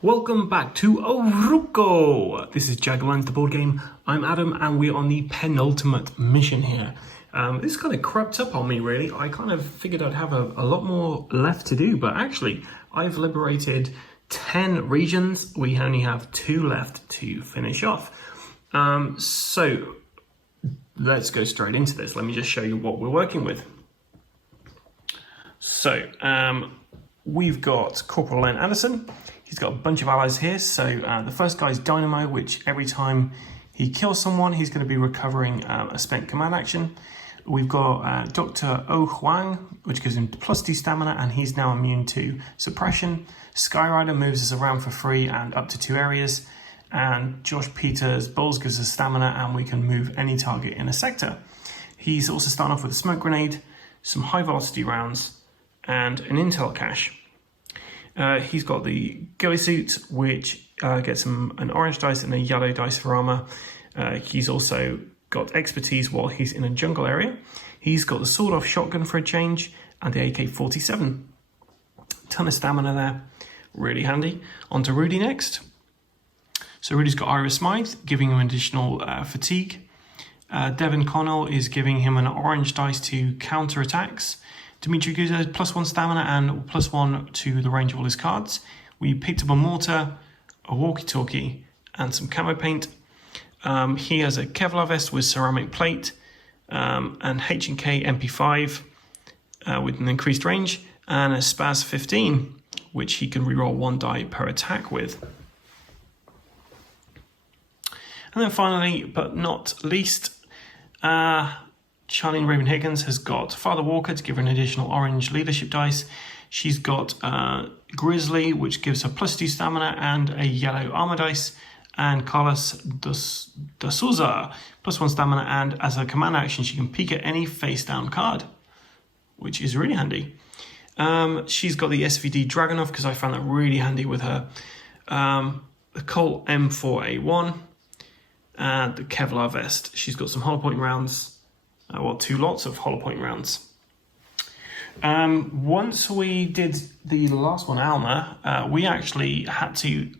Welcome back to Alrrrrruco. This is Jagged, the board game. I'm Adam, and we're on the penultimate mission here. This kind of crept up on me, really. I kind of figured I'd have a lot more left to do, but actually, I've liberated 10 regions. We only have 2 left to finish off. So let's go straight into this. Let me just show you what we're working with. So we've got Corporal Len Anderson. He's got a bunch of allies here. So the first guy is Dynamo, which every time he kills someone, he's going to be recovering a spent command action. We've got Dr. Oh Huang, which gives him +2 stamina, and he's now immune to suppression. Skyrider moves us around for free and up to 2 areas. And Josh Peters' Bowls gives us stamina, and we can move any target in a sector. He's also starting off with a smoke grenade, some high velocity rounds, and an intel cache. He's got the ghillie suit, which gets him an orange dice and a yellow dice for armor. He's also got expertise while he's in a jungle area. He's got the sawed-off shotgun for a change and the AK-47. Ton of stamina there, really handy. On to Rudy next. So Rudy's got Iris Smythe, giving him additional fatigue. Devin Connell is giving him an orange dice to counter attacks. Dimitri Guzzo +1 stamina and +1 to the range of all his cards. We picked up a mortar, a walkie-talkie, and some camo paint. He has a Kevlar vest with ceramic plate, and H&K MP5 with an increased range, and a Spaz 15, which he can reroll 1 die per attack with. And then finally, but not least, Charlene Raven Higgins has got Father Walker to give her an additional orange leadership dice. She's got Grizzly, which gives her +2 stamina and a yellow armor dice. And Carlos da Souza, +1 stamina, and as a command action, she can peek at any face-down card, which is really handy. She's got the SVD Dragunov, because I found that really handy with her. The Colt M4A1, and the Kevlar vest. She's got some hollow point rounds. 2 lots of hollow point rounds. Once we did the last one, Alma, we actually had to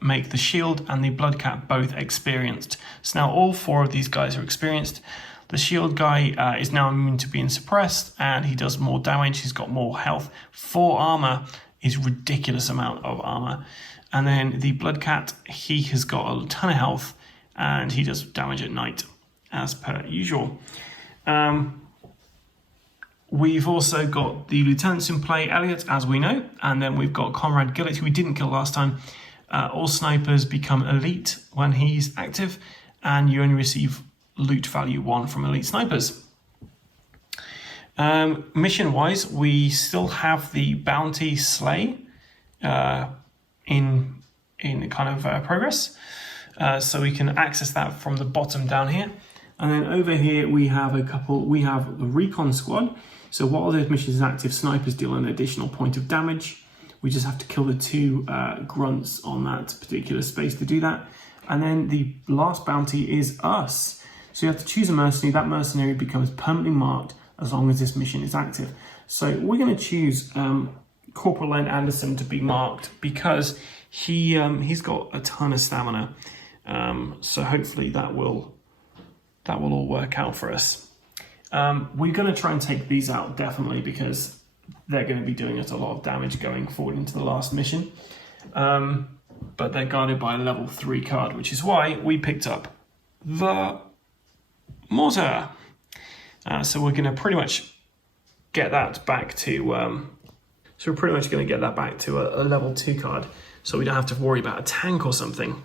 make the shield and the blood cat both experienced. So now all 4 of these guys are experienced. The shield guy is now immune to being suppressed, and he does more damage. He's got more health. 4 armor is ridiculous amount of armor. And then the blood cat, he has got a ton of health, and he does damage at night, as per usual. We've also got the lieutenants in play, Elliot, as we know, and then we've got Comrade Gillett, who we didn't kill last time. All snipers become elite when he's active, and you only receive loot value 1 from elite snipers. Mission-wise, we still have the bounty slay in kind of progress, so we can access that from the bottom down here. And then over here we have we have the recon squad. So while those missions are active, snipers deal an additional point of damage. We just have to kill the 2 grunts on that particular space to do that. And then the last bounty is us. So you have to choose a mercenary. That mercenary becomes permanently marked as long as this mission is active. So we're going to choose Corporal Len Anderson to be marked because he's got a ton of stamina. So hopefully that will all work out for us. We're going to try and take these out, definitely, because they're going to be doing us a lot of damage going forward into the last mission. But they're guarded by a level 3 card, which is why we picked up the mortar. So we're going to pretty much get that back to... so we're pretty much going to get that back to a level 2 card, so we don't have to worry about a tank or something.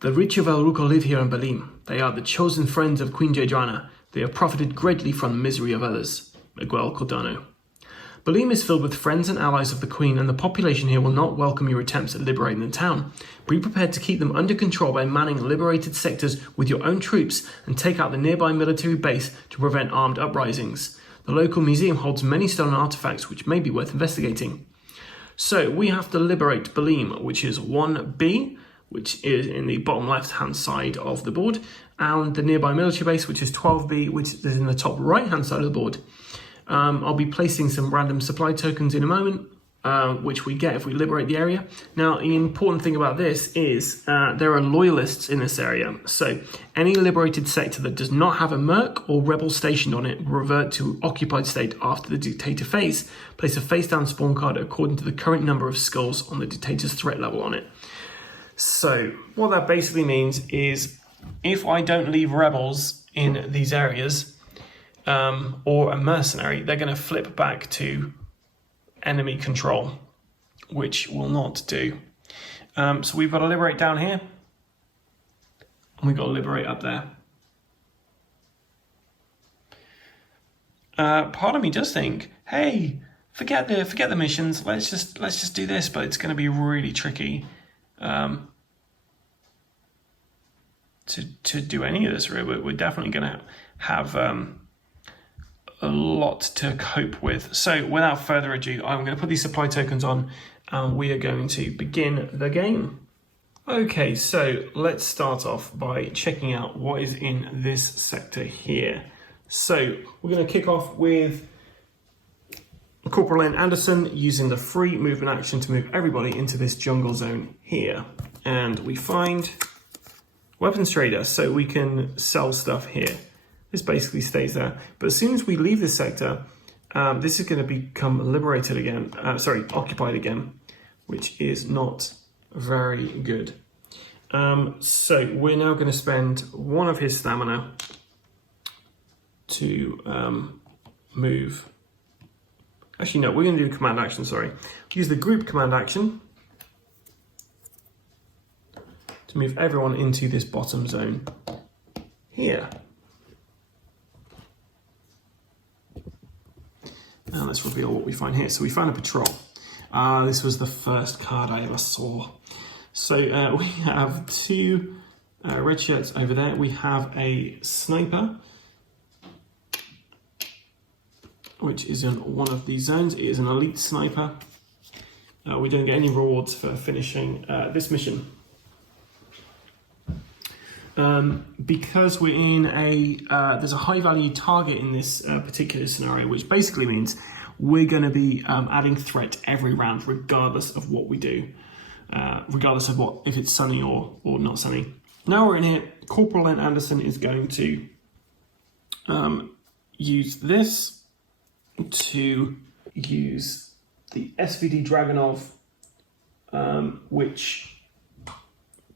The rich of Alrrrrruco live here in Balime. They are the chosen friends of Queen Deidranna. They have profited greatly from the misery of others. Miguel Cordano. Balime is filled with friends and allies of the Queen, and the population here will not welcome your attempts at liberating the town. Be prepared to keep them under control by manning liberated sectors with your own troops and take out the nearby military base to prevent armed uprisings. The local museum holds many stolen artifacts which may be worth investigating. So we have to liberate Balime, which is 1B, which is in the bottom left-hand side of the board, and the nearby military base, which is 12B, which is in the top right-hand side of the board. I'll be placing some random supply tokens in a moment, which we get if we liberate the area. Now, the important thing about this is there are loyalists in this area. So any liberated sector that does not have a merc or rebel stationed on it will revert to occupied state after the dictator phase. Place a face down spawn card according to the current number of skulls on the dictator's threat level on it. So what that basically means is if I don't leave rebels in these areas or a mercenary, they're going to flip back to enemy control, which will not do. So we've got to liberate down here, and we've got to liberate up there. Part of me does think, hey, forget the missions. Let's just do this, but it's going to be really tricky to do any of this. Really, we're definitely going to have a lot to cope with. So without further ado, I'm going to put these supply tokens on and we are going to begin the game. Okay, so let's start off by checking out what is in this sector here. So we're going to kick off with Corporal Lane Anderson using the free movement action to move everybody into this jungle zone here. And we find weapons trader, so we can sell stuff here. This basically stays there. But as soon as we leave this sector, this is going to become liberated again, occupied again, which is not very good. So we're now going to spend one of his stamina to move. Actually, no, we're going to do command action, sorry. Use the group command action to move everyone into this bottom zone here. Now let's reveal what we find here. So we found a patrol. This was the first card I ever saw. So we have two red shirts over there. We have a sniper, which is in one of these zones. It is an elite sniper. We don't get any rewards for finishing this mission. Because we're in there's a high value target in this particular scenario, which basically means we're going to be adding threat every round, regardless of what we do, regardless of if it's sunny or not sunny. Now we're in here, Corporal Lane Anderson is going to use this to use the SVD Dragunov, which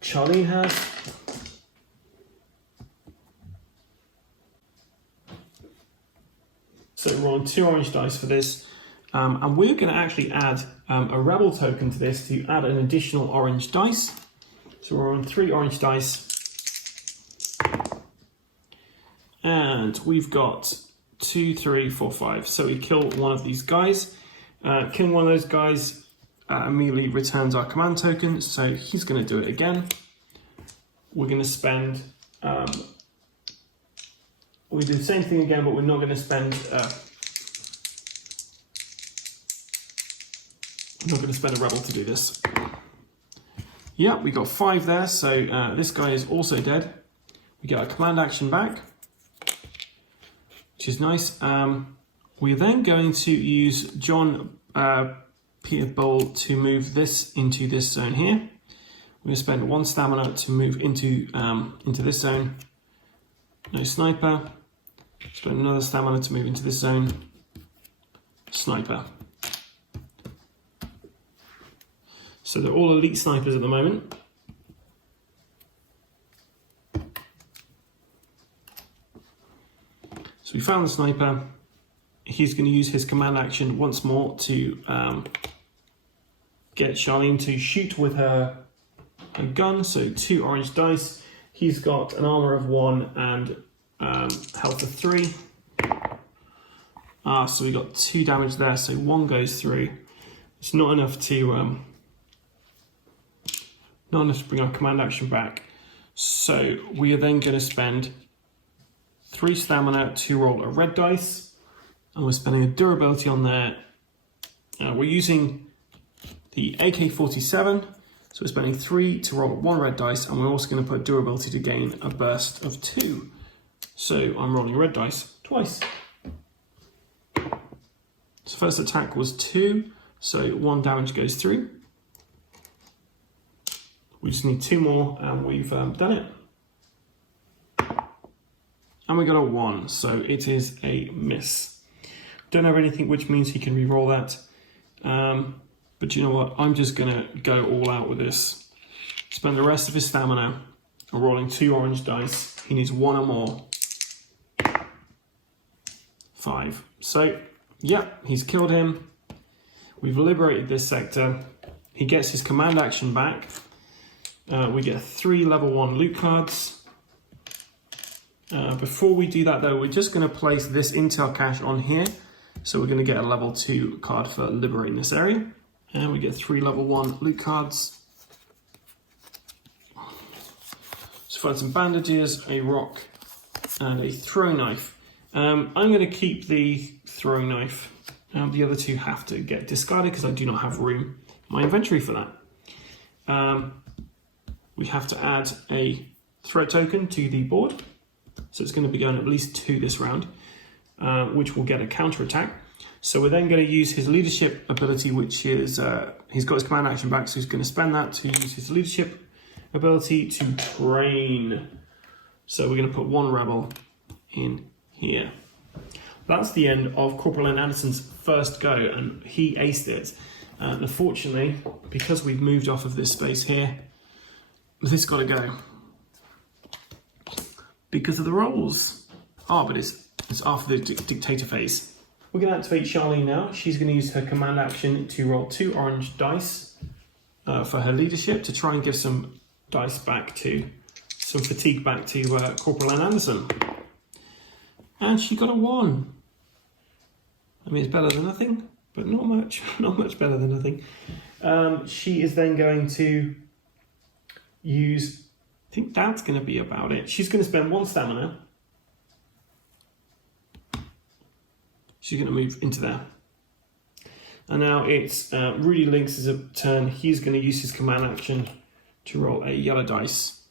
Charlene has. So we're on 2 orange dice for this, and we're going to actually add a rebel token to this to add an additional orange dice. So we're on 3 orange dice, and we've got 2, 3, 4, 5. So we kill one of these guys. Killing one of those guys immediately returns our command token, so he's going to do it again. We're going to spend... we do the same thing again, but we're not going to spend a rebel to do this. Yeah, we got 5 there, so this guy is also dead. We get our command action back, which is nice. We're then going to use John Peter Bull to move this into this zone here. We're going to spend 1 stamina to move into this zone. No sniper. Spend another stamina to move into this zone. Sniper. So they're all elite snipers at the moment. So we found the sniper. He's going to use his command action once more to get Charlene to shoot with her gun. So 2 orange dice. He's got an armor of 1 and health of 3. So we got 2 damage there, so 1 goes through. It's not enough to bring our command action back. So we are then going to spend 3 stamina to roll a red dice, and we're spending a durability on there. We're using the AK-47, so we're spending 3 to roll 1 red dice, and we're also going to put durability to gain a burst of 2. So I'm rolling red dice twice. So first attack was 2, So 1 damage goes through. We just need 2 more and we've done it. And we got a 1, so it is a miss. Don't have anything, which means he can re-roll that. But you know what? I'm just gonna go all out with this. Spend the rest of his stamina rolling 2 orange dice. He needs 1 or more. 5. So, yeah, he's killed him. We've liberated this sector. He gets his command action back. We get 3 level 1 loot cards. Before we do that though, we're just going to place this intel cache on here. So we're going to get a level 2 card for liberating this area. And we get 3 level 1 loot cards. So find some bandages, a rock, and a throwing knife. I'm going to keep the throwing knife. The other 2 have to get discarded because I do not have room in my inventory for that. We have to add a threat token to the board. So it's going to be going at least 2 this round, which will get a counter attack. So we're then going to use his leadership ability, which is, he's got his command action back, so he's going to spend that to use his leadership ability to train. So we're going to put 1 rebel in here. That's the end of Corporal Len Anderson's first go, and he aced it. Unfortunately, because we've moved off of this space here, this got to go. Because of the rolls. Oh, but it's after the dictator phase. We're going to activate Charlene now. She's going to use her command action to roll 2 orange dice for her leadership to try and give some dice back to, some fatigue back to Corporal Len Anderson. And she got a 1. I mean, it's better than nothing, but not much. Not much better than nothing. She is then going to use, I think that's going to be about it. She's going to spend 1 stamina. She's going to move into there. And now it's Rudy Lynx's turn. He's going to use his command action to roll a yellow dice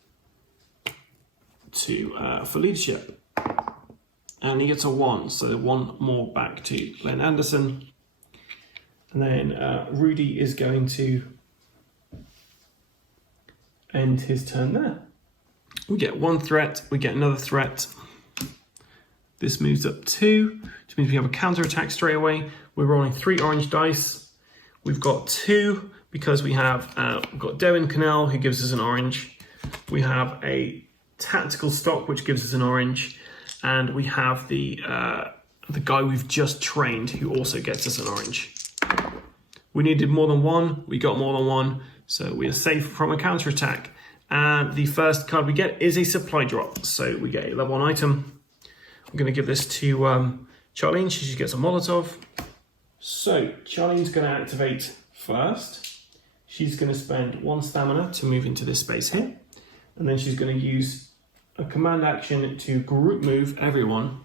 for leadership. And he gets a 1, so 1 more back to Len Anderson. And then Rudy is going to end his turn there. We get 1 threat, we get another threat. This moves up 2, which means we have a counter attack straight away. We're rolling 3 orange dice. We've got 2 because we have we've got Devin Cannell, who gives us an orange. We have a tactical stock, which gives us an orange. And we have the guy we've just trained, who also gets us an orange. We needed more than 1, we got more than 1, so we are safe from a counter attack. And the first card we get is a supply drop, so we get a level 1 item. I'm going to give this to Charlene, she gets a Molotov. So Charlene's going to activate first. She's going to spend 1 stamina to move into this space here, and then she's going to use a command action to group move everyone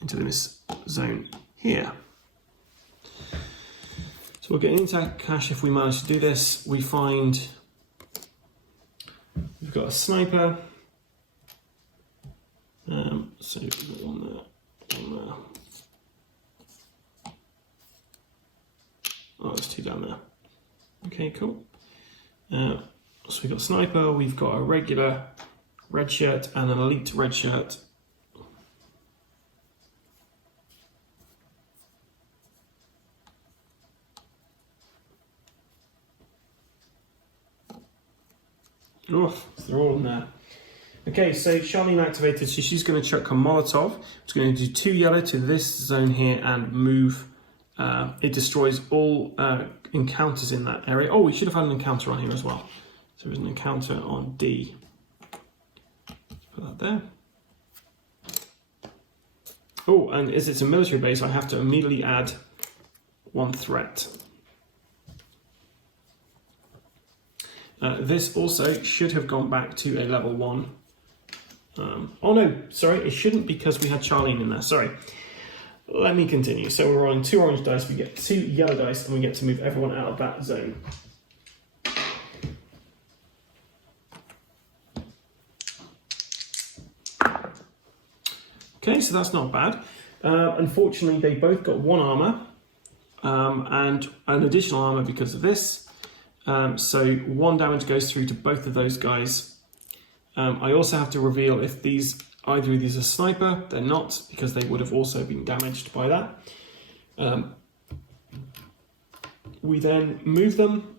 into this zone here. So we'll get an intact cache if we manage to do this. We find we've got a sniper. So one there, one there. Oh, there's 2 down there. Okay, cool. So we've got sniper, we've got a regular red shirt and an elite red shirt. Oh, they're all in there. Okay, so Charlene activated, so she's going to chuck a Molotov. It's going to do 2 yellow to this zone here and move. It destroys all encounters in that area. Oh, we should have had an encounter on here as well. So there's an encounter on D. Let's put that there. Oh, and as it's a military base, I have to immediately add 1 threat. This also should have gone back to a level 1. Oh no, sorry, it shouldn't because we had Charlene in there, sorry. Let me continue. So we're rolling 2 orange dice, we get 2 yellow dice, and we get to move everyone out of that zone. Okay, so that's not bad. Unfortunately, they both got 1 armor, and an additional armor because of this. So 1 damage goes through to both of those guys. I also have to reveal if either of these are sniper. They're not, because they would have also been damaged by that. We then move them,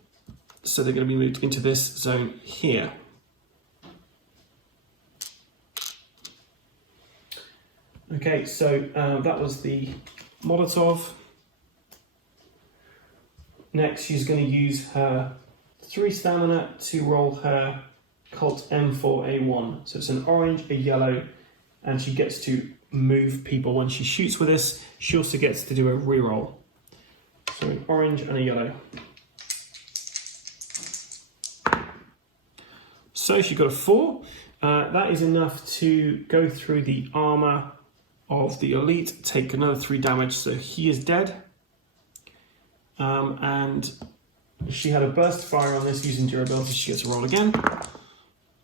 so they're going to be moved into this zone here. Okay, so that was the Molotov. Next, she's going to use her 3 stamina to roll her Colt M4A1. So it's an orange, a yellow, and she gets to move people when she shoots with this. She also gets to do a reroll. So an orange and a yellow. So she got a 4. That is enough to go through the armor of the elite, take another 3 damage, so he is dead. And she had a burst fire on this using durability. She gets a roll again,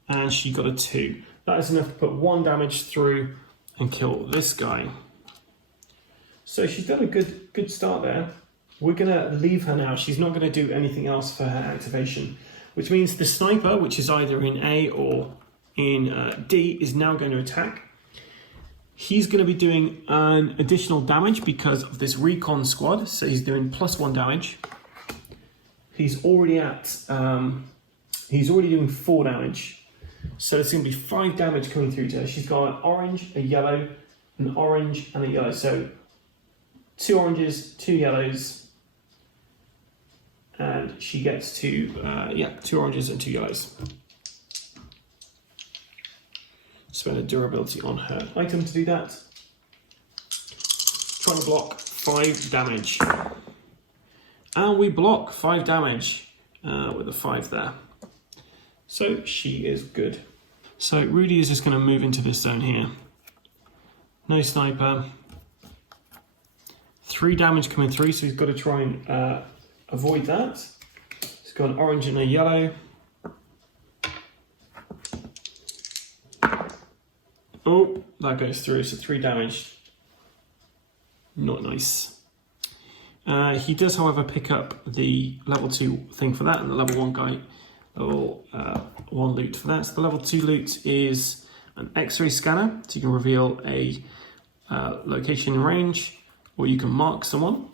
and she got a 2. That is enough to put 1 damage through and kill this guy. So she's done a good start there. We're gonna leave her now. She's not gonna do anything else for her activation, which means the sniper, which is either in A or in D, is now going to attack. He's going to be doing an additional damage because of this recon squad, so he's doing +1 damage. He's already doing 4 damage, so it's going to be 5 damage coming through to her. She's got an orange, a yellow, an orange, and a yellow. So 2 oranges, 2 yellows, and she gets to 2 oranges and 2 yellows. Spend a durability on her item to do that. Trying to block 5 damage. And we block 5 damage with a 5 there. So she is good. So Rudy is just going to move into this zone here. No sniper. 3 damage coming through, so he's got to try and avoid that. He's got an orange and a yellow. Oh, that goes through, so 3 damage. Not nice. He does, however, pick up the level 2 thing for that, and the level 1 guy, level 1 loot for that. So the level 2 loot is an X-ray scanner, so you can reveal a location range, or you can mark someone.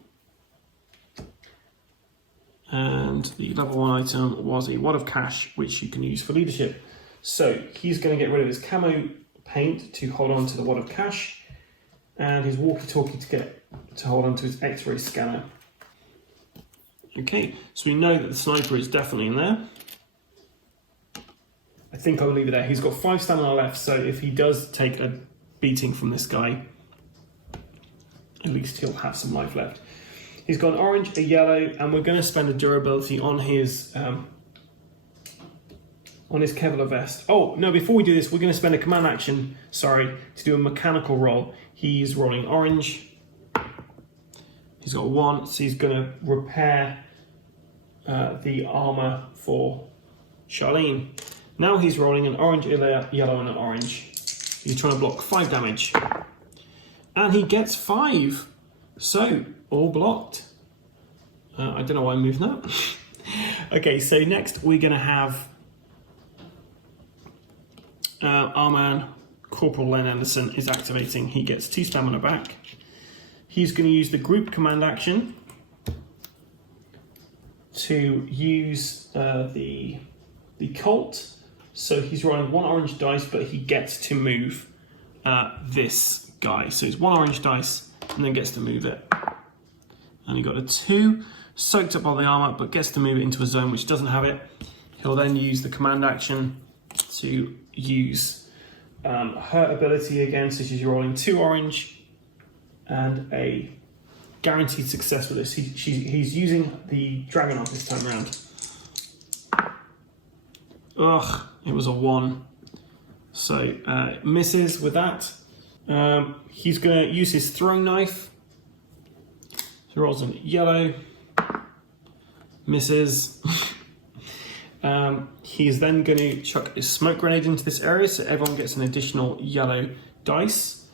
And the level 1 item was a wad of cash, which you can use for leadership. So he's going to get rid of his camo paint to hold on to the wad of cash, and his walkie-talkie to hold on to his X-ray scanner. Okay, so we know that the sniper is definitely in there. I think I'll leave it there. He's got 5 stamina left, so if he does take a beating from this guy, at least he'll have some life left. He's got an orange, a yellow, and we're going to spend a durability on his Kevlar vest. Oh, no, before we do this, we're going to spend a command action, to do a mechanical roll. He's rolling orange. He's got 1, so he's going to repair the armor for Charlene. Now he's rolling an orange, a yellow, and an orange. He's trying to block 5 damage. And he gets 5. So, all blocked. I don't know why I moved that. Okay, so next we're going to have our man, Corporal Len Anderson, is activating. He gets 2 stamina back. He's going to use the group command action to use the Colt. So he's rolling 1 orange dice, but he gets to move this guy. So it's 1 orange dice and then gets to move it. And he got a 2, soaked up by the armor, but gets to move it into a zone which doesn't have it. He'll then use the command action to use her ability again. So she's rolling 2 orange and a guaranteed success with this. He's using the Dragonov this time around. Ugh, it was a 1. So misses with that. He's going to use his throwing knife. He rolls on yellow. Misses. He's then going to chuck a smoke grenade into this area, so everyone gets an additional yellow dice.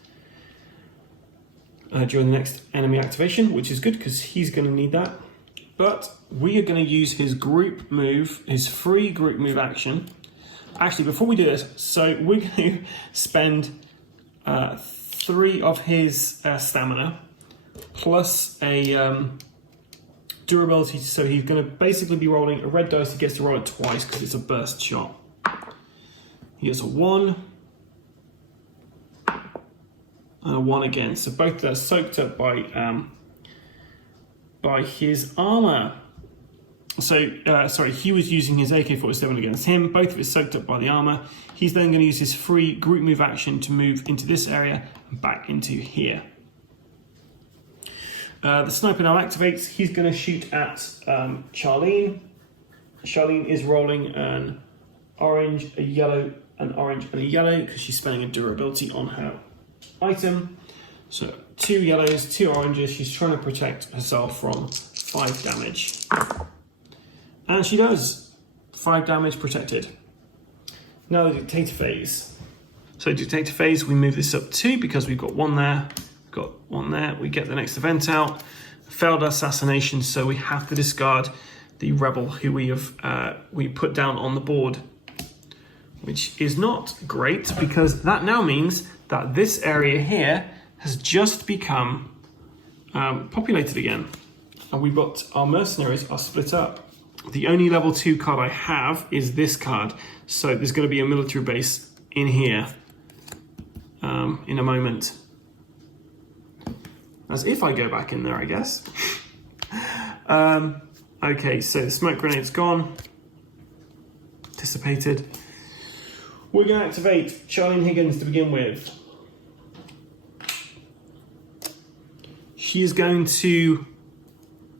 during the next enemy activation, which is good because he's going to need that. But we are going to use his group move, his free group move action. Actually, before we do this, so we're going to spend 3 of his stamina plus a durability. So he's going to basically be rolling a red dice. He gets to roll it twice because it's a burst shot. He gets a 1 and a 1 again. So both are soaked up by his armor. So, sorry, he was using his AK-47 against him. Both of it soaked up by the armor. He's then going to use his free group move action to move into this area and back into here. The sniper now activates. He's going to shoot at Charlene. Charlene is rolling an orange, a yellow, an orange, and a yellow because she's spending a durability on her item. So 2 yellows, 2 oranges. She's trying to protect herself from 5 damage. And she does. 5 damage protected. Now the dictator phase. So dictator phase, we move this up 2 because we've got 1 there. We've got 1 there. We get the next event out. Failed assassination, so we have to discard the rebel who we put down on the board. Which is not great because that now means that this area here has just become populated again. And we've got our mercenaries are split up. The only level 2 card I have is this card. So there's going to be a military base in here in a moment. As if I go back in there, I guess. Okay, so the smoke grenade's gone. Dissipated. We're going to activate Charlene Higgins to begin with. She is going to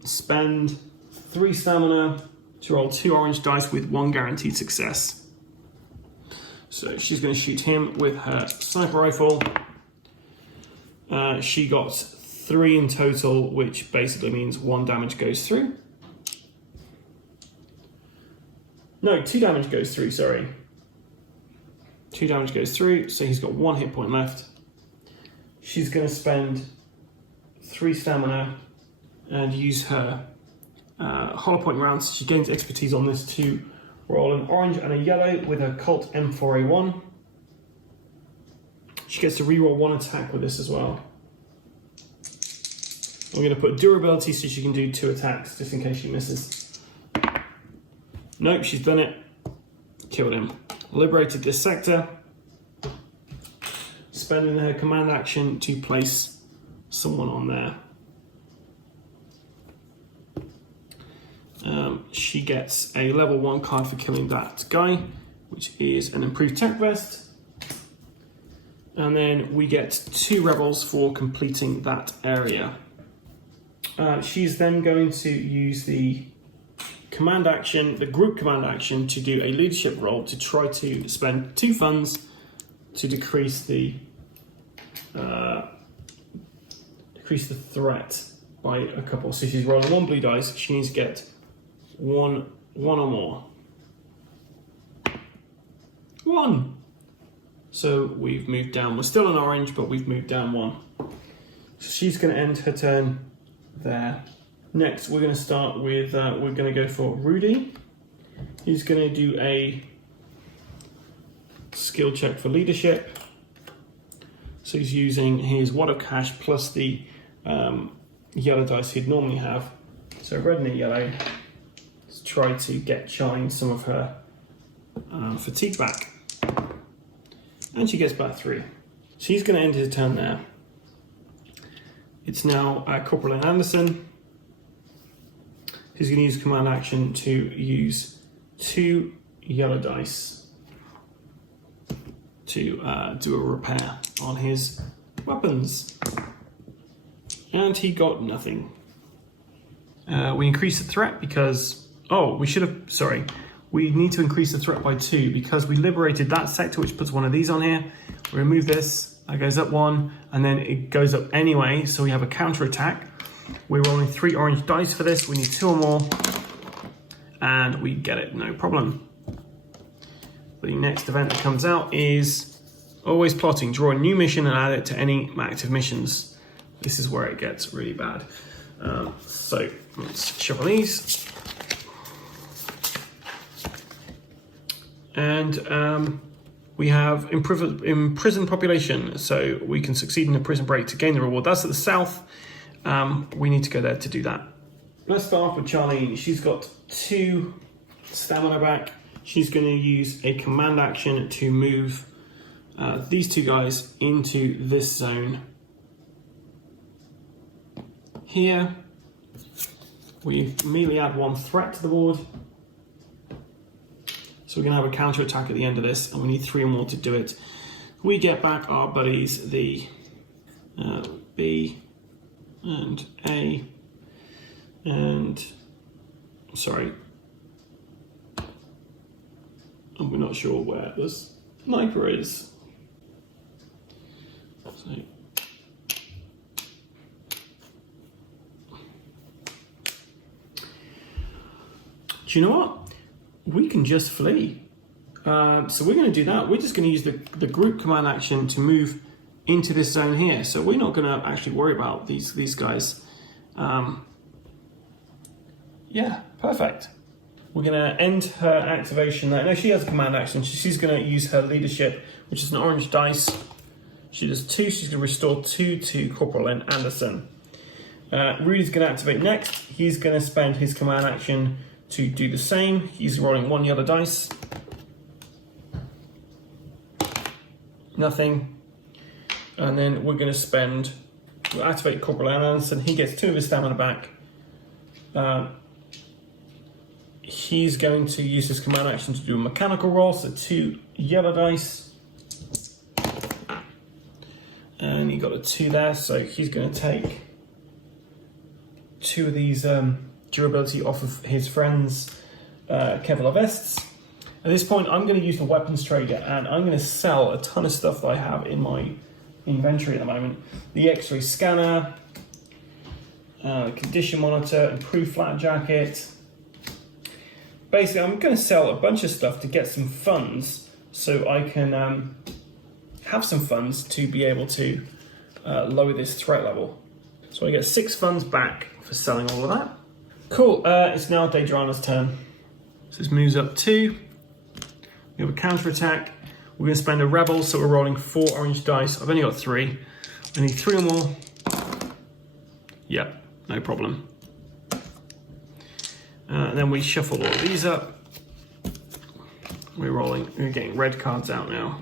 spend 3 stamina to roll 2 orange dice with 1 guaranteed success. So she's going to shoot him with her sniper rifle. She got 3 in total, which basically means 1 damage goes through. No, 2 damage goes through, sorry. 2 damage goes through, so he's got 1 hit point left. She's going to spend 3 stamina and use her hollow point rounds. She gains expertise on this to roll an orange and a yellow with her Colt M4A1. She gets to reroll 1 attack with this as well. I'm going to put durability so she can do 2 attacks just in case she misses. Nope, she's done it. Killed him. Liberated this sector. Spending her command action to place someone on there. She gets a level 1 card for killing that guy, which is an improved tech vest. And then we get 2 rebels for completing that area. She's then going to use the command action, the group command action, to do a leadership role to try to spend 2 funds to decrease the threat by a couple. So she's rolling 1 blue dice. She needs to get one or more. 1. So we've moved down. We're still in orange, but we've moved down 1. So she's going to end her turn there. Next, we're going to start with, we're going to go for Rudy. He's going to do a skill check for leadership. So he's using his wad of cash plus the yellow dice he'd normally have. So red and a yellow. Let's try to get Charlene some of her fatigue back. And she gets back 3. So he's going to end his turn there. It's now Corporal Anderson. He's going to use command action to use 2 yellow dice to do a repair on his weapons. And he got nothing. We increase the threat because... Oh, we should have... Sorry. We need to increase the threat by 2 because we liberated that sector, which puts 1 of these on here. We remove this. That goes up 1, and then it goes up anyway, so we have a counter attack. We're rolling 3 orange dice for this. We need 2 or more, and we get it, no problem. The next event that comes out is always plotting. Draw a new mission and add it to any active missions. this is where it gets really bad. So let's shuffle these. And we have imprisoned population, so we can succeed in a prison break to gain the reward. That's at the south. We need to go there to do that. Let's start off with Charlene. She's got 2 stamina back. She's going to use a command action to move these 2 guys into this zone here. We immediately add 1 threat to the board. So we're going to have a counter attack at the end of this, and we need 3 or more to do it. We get back our buddies, the B and A, and sorry, and we're not sure where the sniper is. So, do you know what? We can just flee. So we're going to do that. We're just going to use the group command action to move into this zone here. So we're not going to actually worry about these guys. Yeah, perfect. We're going to end her activation. No, she has a command action. She's going to use her leadership, which is an orange dice. She does 2. She's going to restore 2 to Corporal Anderson. Rudy's going to activate next. He's going to spend his command action to do the same. He's rolling 1 yellow dice. Nothing. And then we're going to we'll activate Corporal Anderson. He gets 2 of his stamina back. He's going to use his command action to do a mechanical roll, so 2 yellow dice. And he got a 2 there, so he's going to take 2 of these durability off of his friend's Kevlar vests. At this point, I'm going to use the weapons trader, and I'm going to sell a ton of stuff that I have in my inventory at the moment. The X-ray scanner, condition monitor, improved flat jacket. Basically, I'm going to sell a bunch of stuff to get some funds, so I can have some funds to be able to lower this threat level. So I get 6 funds back for selling all of that. Cool, it's now Deidranna's turn. So this moves up 2. We have a counter attack. We're going to spend a rebel, so we're rolling 4 orange dice. I've only got 3. I need 3 or more. Yep, no problem. Then we shuffle all these up. We're getting red cards out now.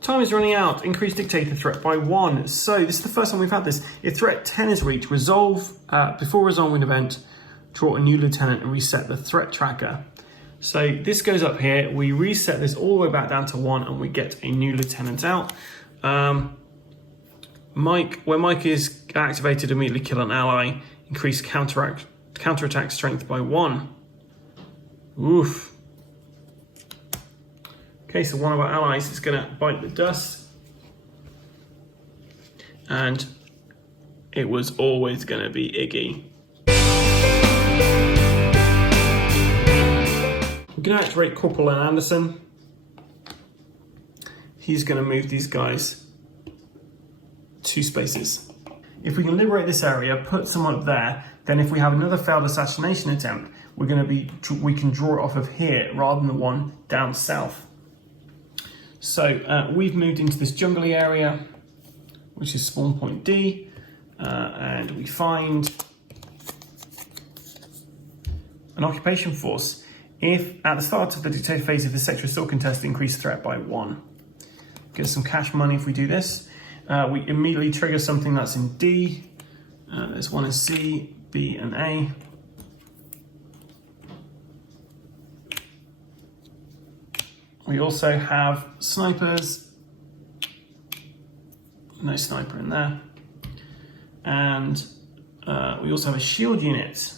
Time is running out. Increase dictator threat by 1. So this is the first time we've had this. If threat 10 is reached, resolve before resolving an event, draw a new lieutenant and reset the threat tracker. So this goes up here. We reset this all the way back down to 1, and we get a new lieutenant out. Mike, when Mike is activated, immediately kill an ally. Increase counterattack strength by 1. Oof. Okay, so one of our allies is going to bite the dust. And it was always going to be Iggy. We're going to activate Corporal Anderson. He's going to move these guys 2 spaces. If we can liberate this area, put someone up there, then if we have another failed assassination attempt, we can draw it off of here rather than the one down south. So we've moved into this jungly area, which is spawn point D, and we find an occupation force. If at the start of the dictator phase, if the sector is still contested, increase threat by 1. Get some cash money if we do this. We immediately trigger something that's in D. There's one in C, B, and A. We also have snipers. No sniper in there. And we also have a shield unit.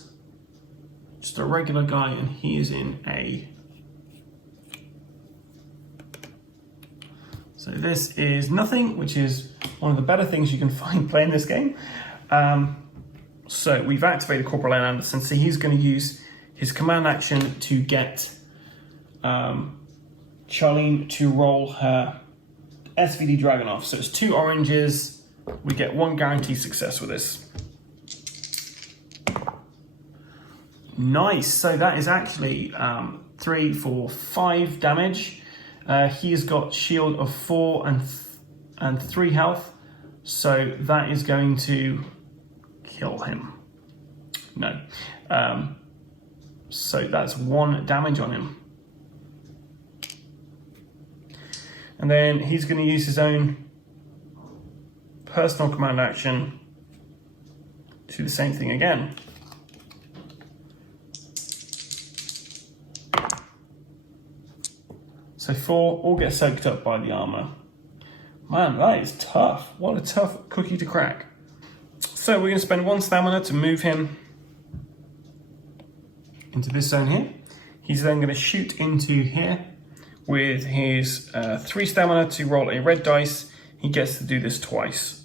Just a regular guy, and he is in A. So this is nothing, which is one of the better things you can find playing this game. So we've activated Corporal Anderson, so he's going to use his command action to get Charlene to roll her SVD Dragon off. So it's 2 oranges We get 1 guaranteed success with this. Nice, so that is actually 3, 4, 5 damage. He has got shield of 4 and 3 health, so that is going to kill him. No. So that's 1 damage on him. And then he's going to use his own personal command action to do the same thing again. So 4 all get soaked up by the armor. Man, that is tough. What a tough cookie to crack. So we're going to spend 1 stamina to move him into this zone here. He's then going to shoot into here with his 3 stamina to roll a red dice. He gets to do this twice.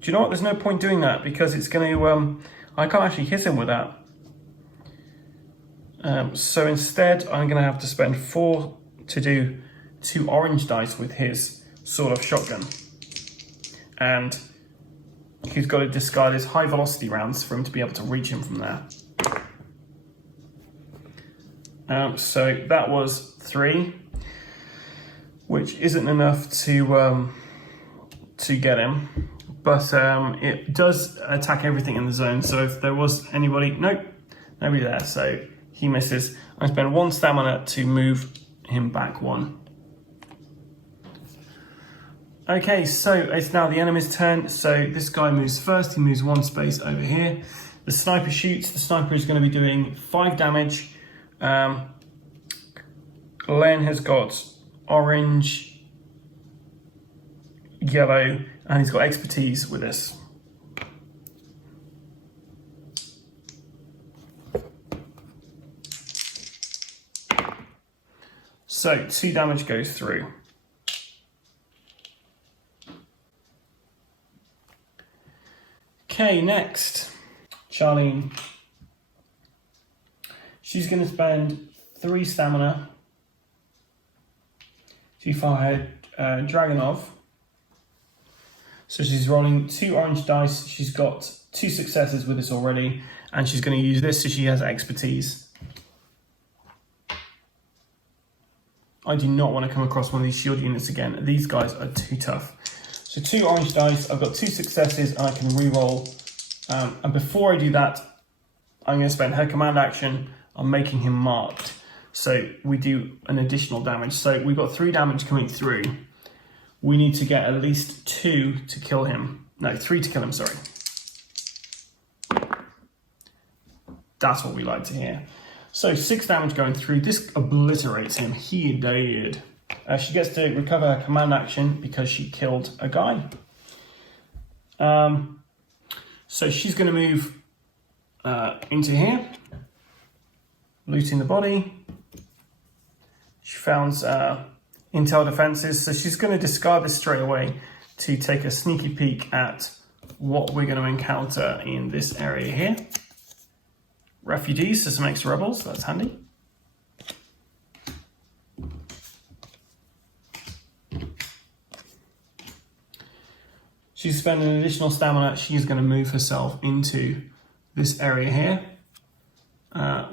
Do you know what? There's no point doing that because it's going to, I can't actually hit him with that. So instead, I'm going to have to spend 4 to do 2 orange dice with his sort of shotgun. And he's got to discard his high velocity rounds for him to be able to reach him from there. So that was 3, which isn't enough to get him. But it does attack everything in the zone. So if there was anybody, nope, nobody there. So he misses. I spend 1 stamina to move him back 1. Okay, so it's now the enemy's turn. So this guy moves first. He moves 1 space over here. The sniper shoots. The sniper is going to be doing 5 damage. Len has got orange, yellow, and he's got expertise with this. So 2 damage goes through. Okay, next, Charlene. She's going to spend 3 stamina to fire Dragunov. So she's rolling 2 orange dice. She's got 2 successes with this already, and she's going to use this so she has expertise. I do not want to come across one of these shield units again. These guys are too tough. So 2 orange dice, I've got 2 successes, and I can re-roll. And before I do that, I'm going to spend her command action on making him marked. So we do an additional damage. So we've got 3 damage coming through. We need to get at least 2 to kill him. No, 3 to kill him, sorry. That's what we like to hear. So 6 damage going through. This obliterates him. He did. She gets to recover her command action because she killed a guy. So she's going to move into here, looting the body. She found intel defenses, so she's going to discard this straight away to take a sneaky peek at what we're going to encounter in this area here. Refugees, so some extra rebels, that's handy. She's spending an additional stamina. She's going to move herself into this area here,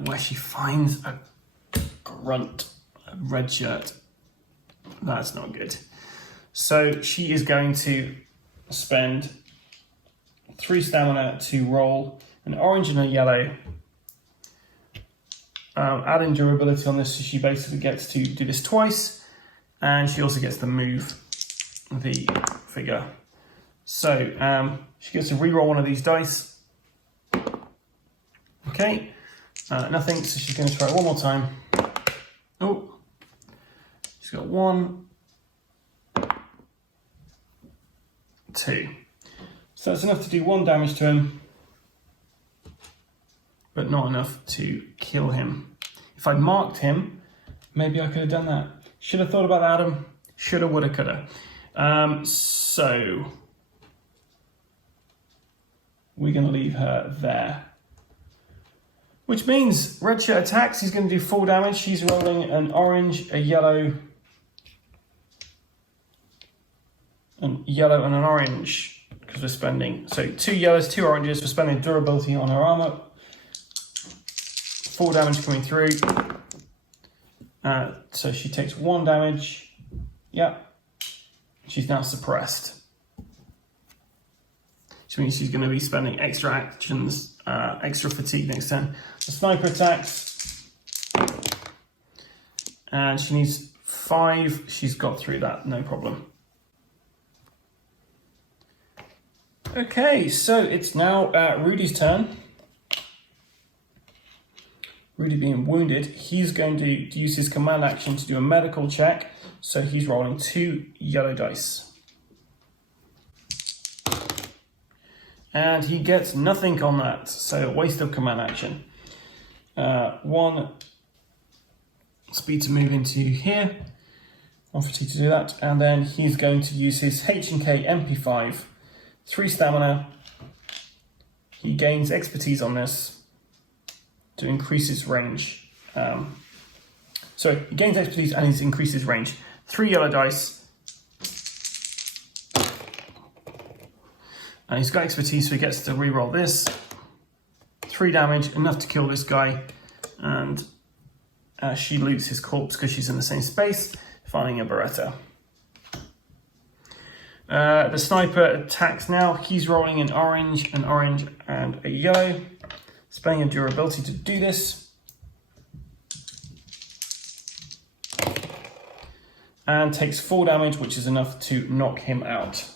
where she finds a grunt, a red shirt. That's not good. So she is going to spend 3 stamina to roll an orange and a yellow. Adding durability on this, so she basically gets to do this twice, and she also gets to move the figure. So she gets to re-roll one of these dice. Okay, nothing, so she's going to try it one more time. Oh, she's got 1, 2. So that's enough to do 1 damage to him, but not enough to kill him. If I'd marked him, maybe I could have done that. Should have thought about that, Adam. Shoulda, woulda, coulda. So we're going to leave her there. Which means red shirt attacks. He's going to do 4 damage. She's rolling an orange, a yellow, a yellow and an orange, because we're spending, so 2 yellows, 2 oranges, we're spending durability on her armor. 4 damage coming through. So she takes 1 damage. Yep. She's now suppressed. Which means she's going to be spending extra actions, extra fatigue next turn. The sniper attacks. And she needs 5. She's got through that, no problem. Okay, so it's now Rudy's turn. Rudy being wounded, he's going to use his command action to do a medical check. So he's rolling 2 yellow dice. And he gets nothing on that, so waste of command action. 1 speed to move into here, 1 fatigue to do that, and then he's going to use his H&K MP5, 3 stamina. He gains expertise on this to increase his range. He gains expertise and he increases range. 3 yellow dice. And he's got expertise, so he gets to reroll this. 3 damage, enough to kill this guy. And she loots his corpse because she's in the same space, finding a Beretta. The sniper attacks now. He's rolling an orange, and a yellow. Spending a durability to do this. And takes 4 damage, which is enough to knock him out.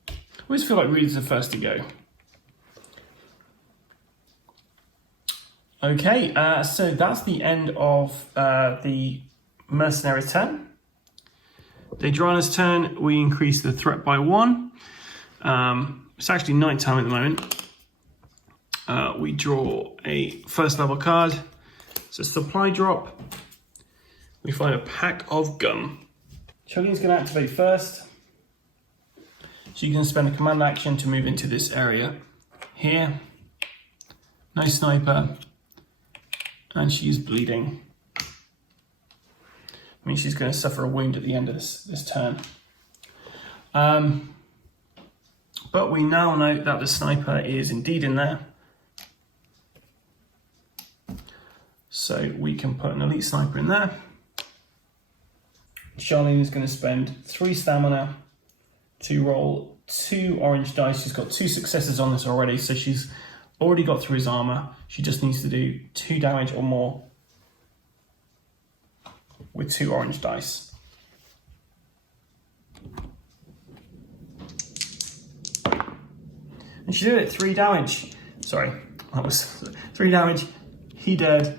I always feel like Rudy's the first to go. Okay, so that's the end of the mercenary's turn. Deidranna's turn, we increase the threat by 1. It's actually night time at the moment. We draw a first level card. It's a supply drop. We find a pack of gum. Chugging's going to activate first. So you can spend a command action to move into this area here. No sniper. And she's bleeding. I mean, she's going to suffer a wound at the end of this turn. But we now know that the sniper is indeed in there. So we can put an elite sniper in there. Charlene is going to spend 3 stamina to roll 2 orange dice. She's got 2 successes on this already, so she's already got through his armor. She just needs to do 2 damage or more with 2 orange dice. And she did it, 3 damage. Sorry, that was 3 damage. He dead.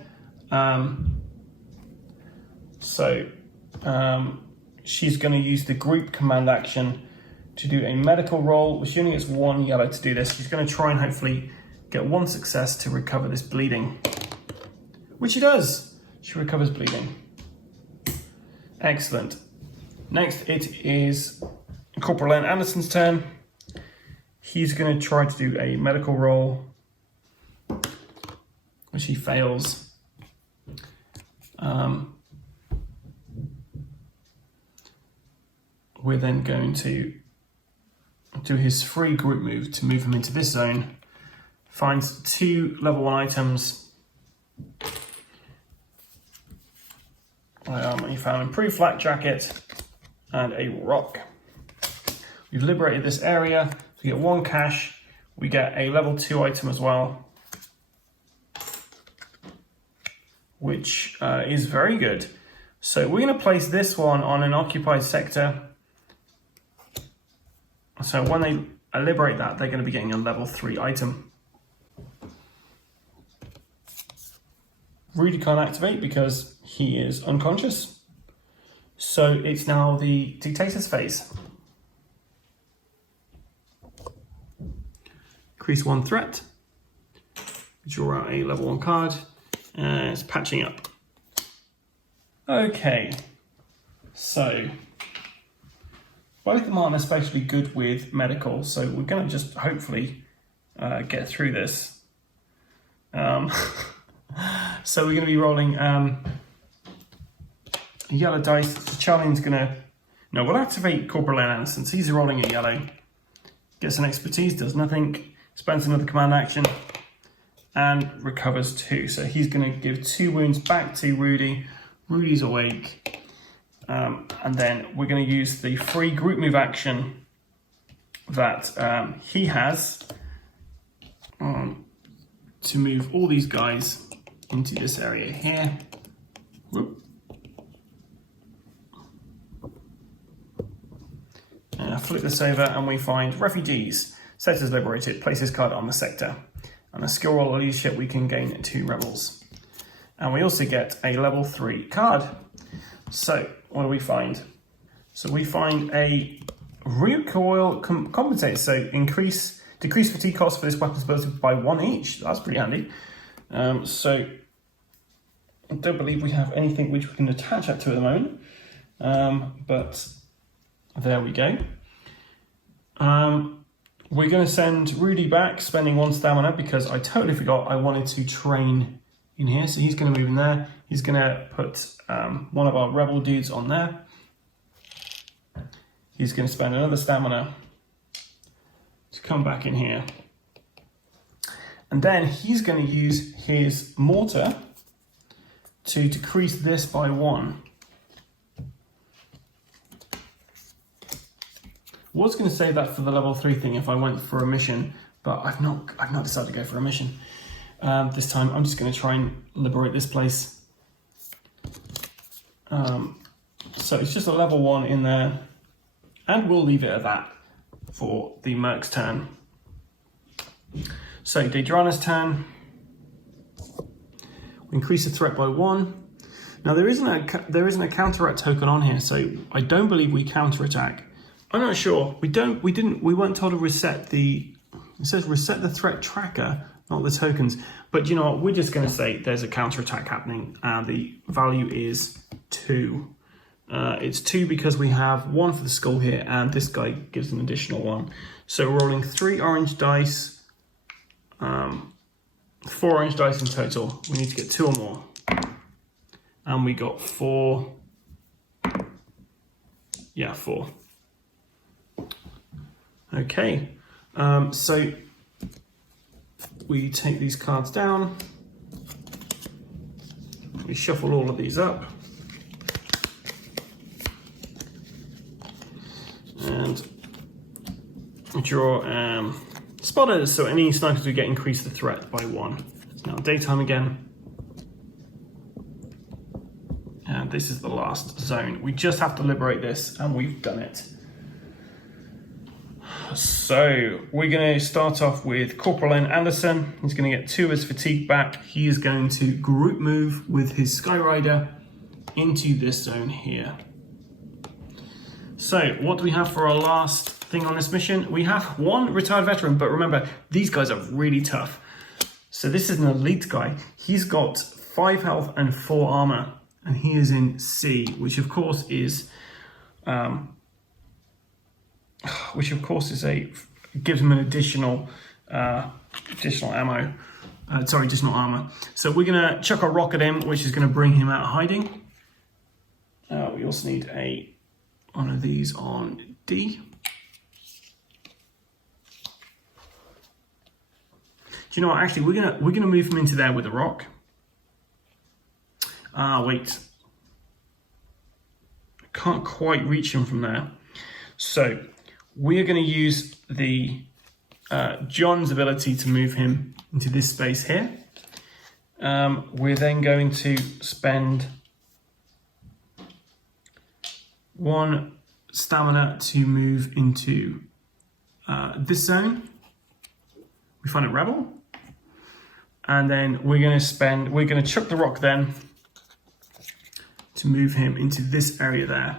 She's going to use the group command action to do a medical roll. She only gets 1 yellow to do this. She's going to try and hopefully get 1 success to recover this bleeding. Which she does. She recovers bleeding. Excellent. Next, it is Corporal Len Anderson's turn. He's going to try to do a medical roll, which he fails. We're then going to do his free group move to move him into this zone. Finds 2 level 1 items. He found improved flak jacket and a rock. We've liberated this area. We get 1 cash. We get a level 2 item as well, which is very good. So we're going to place this one on an occupied sector. So when they liberate that, they're going to be getting a level 3 item. Rudy can't activate because he is unconscious. So it's now the dictator's phase. Increase 1 threat. Draw out a level 1 card. And it's patching up. Okay. So both of them aren't especially good with medical, so we're going to just hopefully get through this. So we're going to be rolling yellow dice. So Charlene's going to Now we'll activate Corporal Anderson. So he's rolling a yellow. Gets an expertise, does nothing. Spends another command action and recovers 2. So he's going to give 2 wounds back to Rudy. Rudy's awake. And then we're going to use the free group move action that he has to move all these guys into this area here. Whoop. Flip this over and we find refugees. Sectors liberated. Place this card on the sector. And a skill roll of leadership, we can gain 2 rebels. And we also get a level 3 card. So what do we find? So we find a recoil compensate. So decrease fatigue cost for this weapon's ability by 1 each. That's pretty handy. So I don't believe we have anything which we can attach that to at the moment. But there we go. We're going to send Rudy back, spending 1 stamina, because I totally forgot I wanted to train in here. So he's going to move in there. He's going to put one of our rebel dudes on there. He's going to spend another stamina to come back in here. And then he's going to use his mortar to decrease this by 1. I was going to say that for the level 3 thing if I went for a mission, but I've not decided to go for a mission this time. I'm just going to try and liberate this place. So it's just a level 1 in there, and we'll leave it at that for the Merc's turn. So Deidranna's turn. We increase the threat by 1. Now there isn't a counteract token on here, so I don't believe we counterattack. I'm not sure. We weren't told to reset it says reset the threat tracker, not the tokens. But you know what? We're just going to say there's a counterattack happening, and the value is 2. It's 2 because we have 1 for the skull here, and this guy gives an additional 1. So we're rolling 3 orange dice, 4 orange dice in total. We need to get 2 or more. And we got 4. Yeah, 4. Okay, so we take these cards down, we shuffle all of these up, and draw spotters, so any snipers we get increase the threat by 1. It's now daytime again, and this is the last zone. We just have to liberate this, and we've done it. So we're going to start off with Corporal Anderson. He's going to get 2 of his fatigue back. He is going to group move with his Skyrider into this zone here. So what do we have for our last thing on this mission? We have 1 retired veteran, but remember, these guys are really tough. So this is an elite guy. He's got 5 health and 4 armor, and he is in C, which of course is gives him an additional ammo. Additional armor. So we're gonna chuck a rock at him, which is gonna bring him out of hiding. We also need one of these on D. Do you know what? Actually, we're gonna move him into there with a rock. Wait. I can't quite reach him from there. So we're going to use the John's ability to move him into this space here. We're then going to spend 1 stamina to move into this zone. We find a rebel, and then we're going to chuck the rock then to move him into this area there.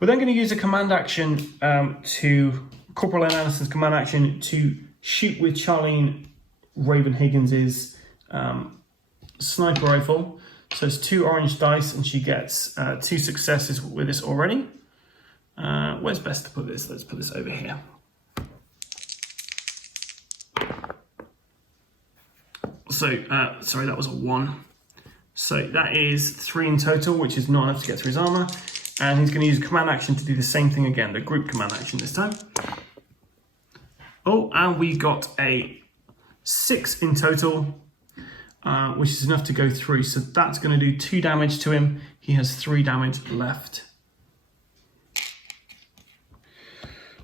We're then going to use a command action to Corporal Anderson's command action to shoot with Charlene Raven Higgins' sniper rifle. So it's 2 orange dice, and she gets 2 successes with this already. Where's best to put this? Let's put this over here. So, that was a 1. So that is 3 in total, which is not enough to get through his armor. And he's going to use a command action to do the same thing again, the group command action this time. Oh, and we got a 6 in total, which is enough to go through. So that's going to do 2 damage to him. He has 3 damage left.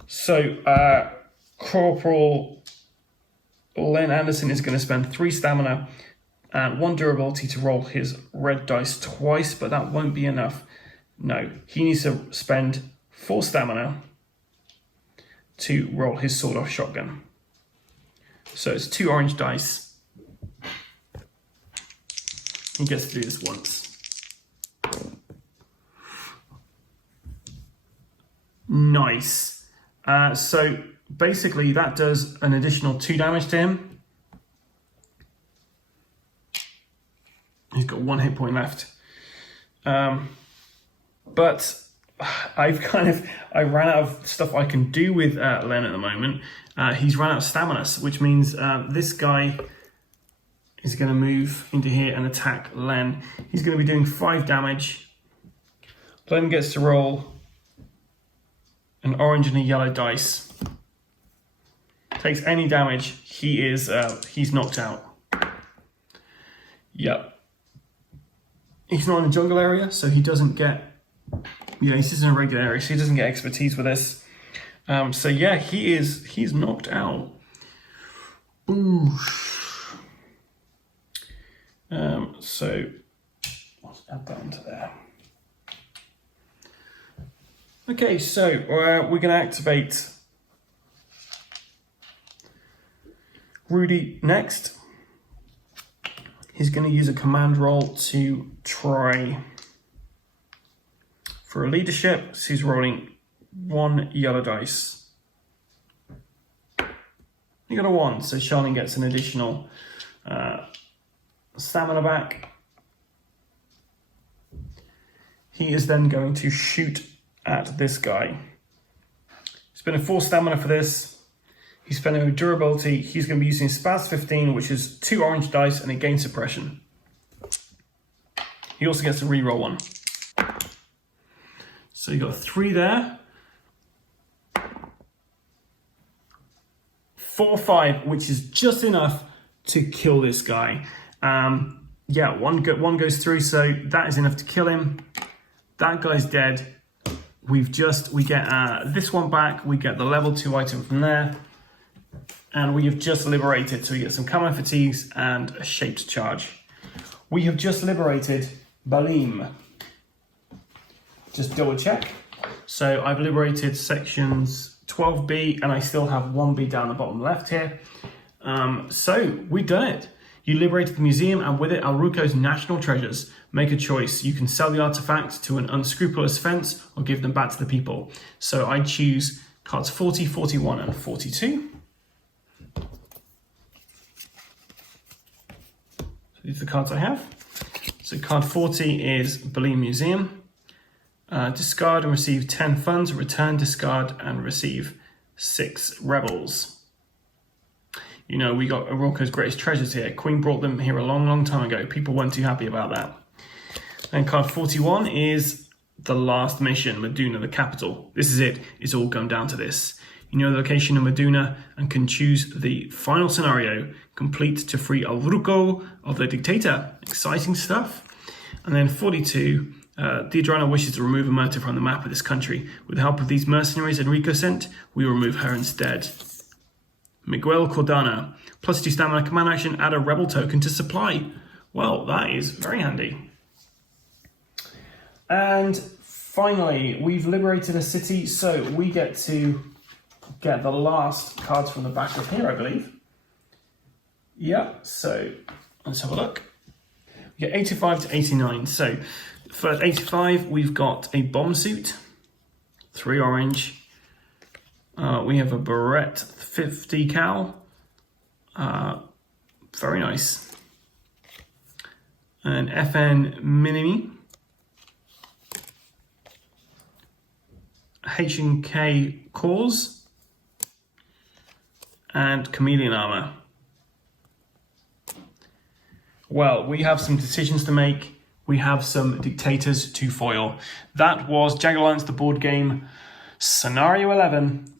So Corporal Len Anderson is going to spend 3 stamina and 1 durability to roll his red dice twice, but that won't be enough. No, he needs to spend 4 stamina to roll his sawed-off shotgun. So it's 2 orange dice. He gets to do this once. Nice. So basically that does an additional 2 damage to him. He's got 1 hit point left. But I ran out of stuff I can do with Len at the moment. He's run out of stamina, which means this guy is going to move into here and attack Len. He's going to be doing 5 damage. Len gets to roll an orange and a yellow dice. Takes any damage, he's knocked out. Yep. He's not in the jungle area, so he doesn't get... Yeah, he's just in a regular area, so he doesn't get expertise with this. So yeah, he's knocked out. Boosh. So let's add that onto there. Okay, so we're going to activate Rudy next. He's going to use a command roll to try for a leadership. So he's rolling 1 yellow dice. He got a 1, so Charlene gets an additional stamina back. He is then going to shoot at this guy. Spending 4 stamina for this. He's spending a durability. He's going to be using Spaz 15, which is 2 orange dice, and it gains suppression. He also gets to reroll 1. So you got 3 there. 4, 5, which is just enough to kill this guy. Yeah, one goes through, so that is enough to kill him. That guy's dead. We get this one back. We get the level 2 item from there. And we have just liberated, so we get some camo fatigues and a shaped charge. We have just liberated Balime. Just double check. So I've liberated sections 12B and I still have 1B down the bottom left here. So we've done it. You liberated the museum and with it Alrrrruco's national treasures. Make a choice. You can sell the artifacts to an unscrupulous fence or give them back to the people. So I choose cards 40, 41 and 42. These are the cards I have. So card 40 is Balime Museum. Discard and receive 10 funds. Return, discard and receive 6 rebels. You know, we got Alrrrruco's greatest treasures here. Queen brought them here a long, long time ago. People weren't too happy about that. And card 41 is the last mission, Meduna, the capital. This is it. It's all come down to this. You know the location of Meduna and can choose the final scenario, complete to free Alrrrruco of the dictator. Exciting stuff. And then 42, Deidranna wishes to remove a murder from the map of this country. With the help of these mercenaries Enrico sent, we will remove her instead. Miguel Cordana, +2 stamina command action, add a rebel token to supply. Well, that is very handy. And finally, we've liberated a city, so we get to get the last cards from the back of here, I believe. Yeah, so let's have a look. We get 85 to 89. So for 85, we've got a bomb suit, 3 orange. We have a Barrett 50 cal. Very nice. An FN Minimi. H&K Cause. And Chameleon Armor. Well, we have some decisions to make. we have some dictators to foil. That was Jagged Alliance, the board game, Scenario 11.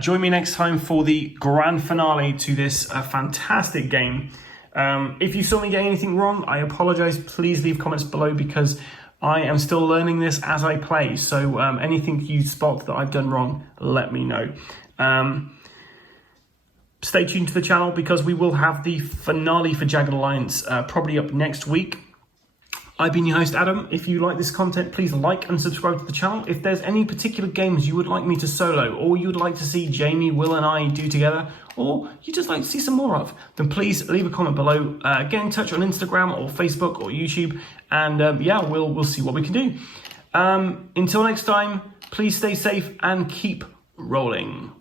Join me next time for the grand finale to this fantastic game. If you saw me get anything wrong, I apologize. Please leave comments below because I am still learning this as I play. So anything you spot that I've done wrong, let me know. Stay tuned to the channel because we will have the finale for Jagged Alliance probably up next week. I've been your host, Adam. If you like this content, please like and subscribe to the channel. If there's any particular games you would like me to solo, or you'd like to see Jamie, Will, and I do together, or you'd just like to see some more of, then please leave a comment below. Get in touch on Instagram or Facebook or YouTube, and yeah, we'll see what we can do. Until next time, please stay safe and keep rolling.